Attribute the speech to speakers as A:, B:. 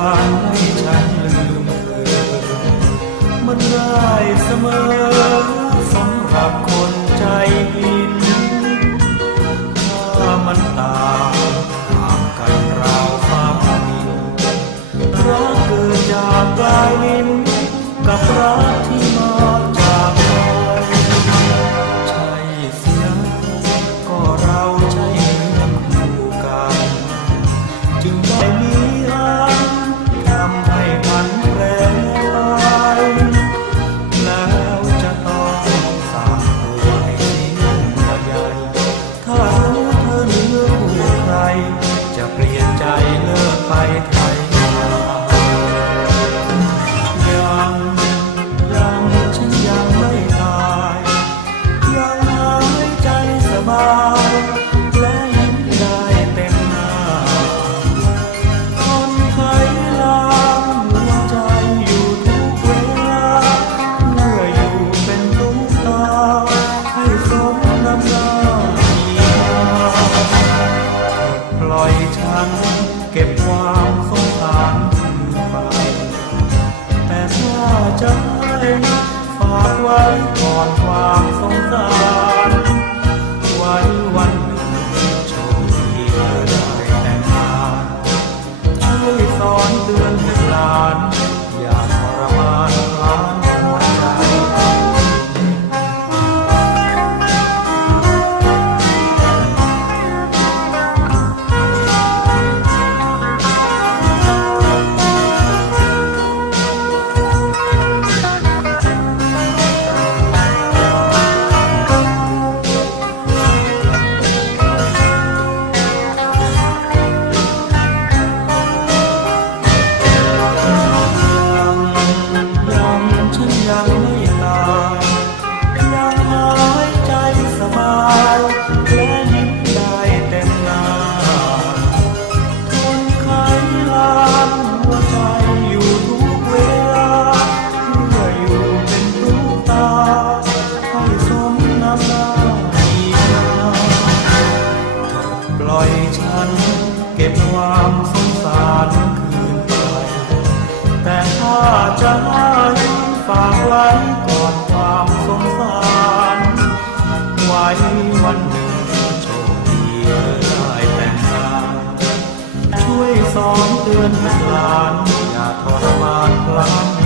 A: heart. บายและยิ้มได้เต็มหน้า คนไข้ลางหัวใจอยู่ทุกเวลาเมื่ออยู่เป็นตุ๊กตาให้สมน้ำหน้ามีมาปล่อยฉันเก็บความสงสารไปแต่ถ้าให้ฝากไว้ก่อนความสงสาร ไจะให้ฝากไว้ก่อนความสงสารไว้วันหนึ่งโชคดีได้แต่งงานช่วยสอนเตือนให้หลานอย่าทรมานพลาน